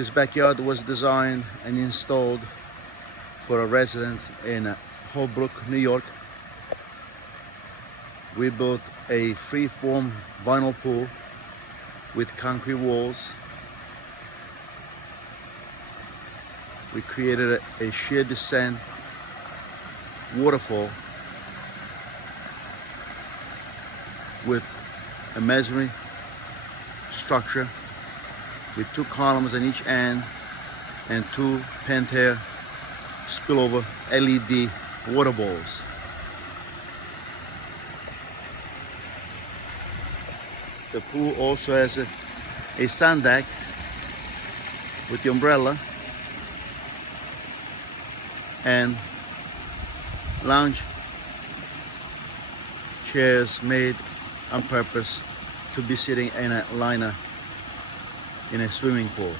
This backyard was designed and installed for a residence in Holbrook, New York. We built a freeform vinyl pool with concrete walls. We created a sheer descent waterfall with a masonry structure with 2 columns on each end and 2 Pentair spillover LED water balls. The pool also has a Sundeck with the umbrella and lounge chairs made on purpose to be sitting in a liner in a swimming pool.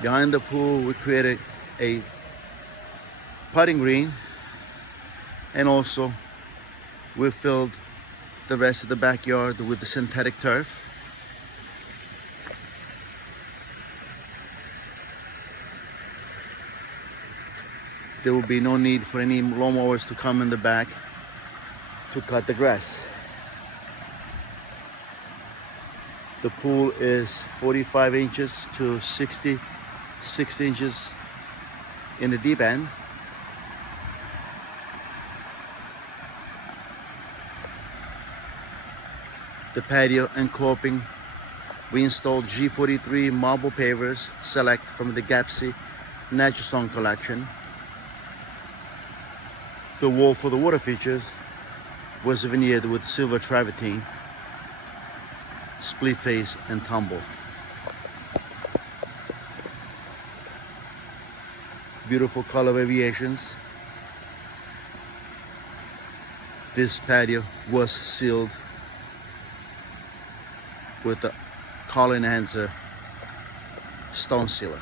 Behind the pool we created a putting green, and also we filled the rest of the backyard with the synthetic turf. There will be no need for any lawnmowers to come in the back to cut the grass. The pool is 45 inches to 66 inches in the deep end. The patio and coping, we installed G43 marble pavers select from the Gappsi natural stone collection. The wall for the water features was veneered with silver travertine, split face and tumble. Beautiful color variations. This patio was sealed with a color enhancer stone sealer.